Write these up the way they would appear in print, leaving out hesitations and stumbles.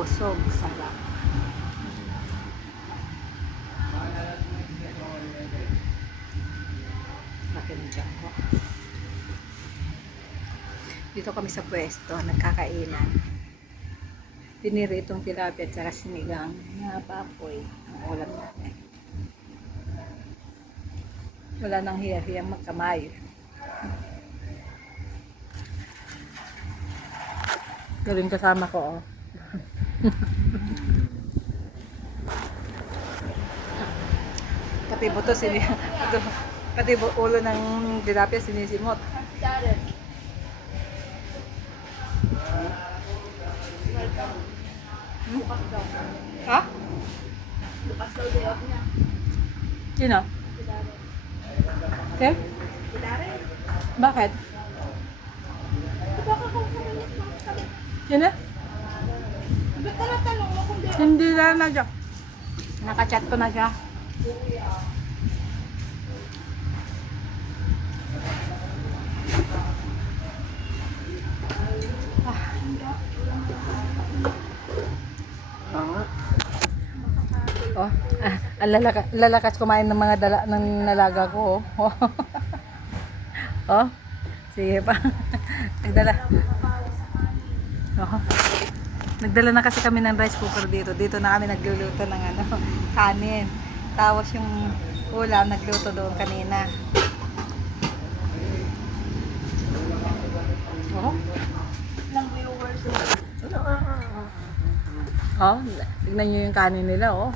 busog, sarap. Laki ng tiyan ko. Dito kami sa pwesto, nagkakainan. Piniri itong tilapia at saka sinigang na papoy ang ulam natin. Wala nang hiya-hiyang magkamay. Galing kasama ko, oh. Pati buto, pati ulo ng tilapia sinisimot. Bukas daw. Ha? Bukas daw day off niya. Sino? Kilare. Okay? Kilare? Bakit? Diba kakausap niya kami? Yun na? Ba't ka natanong mo kung day off? Hindi na dyan. Nakachat ko na siya. Oh, ang lalakas kumain ng mga ng nalaga ko. Oh. Oh. Sige pa. Nagdala. Oh. Nagdala na kasi kami ng rice cooker dito. Dito na kami nagluluto ng kanin. Tapos yung ulam nagluto doon kanina. Oh. Ng viewers. Oh, tignan nyo yung kanin nila, oh.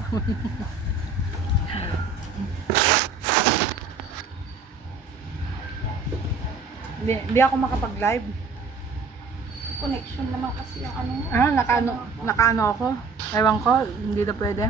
Hindi ako makapag-live. Connection naman kasi yung ano mo. Nakaano ako. Ewan ko, hindi na pwede.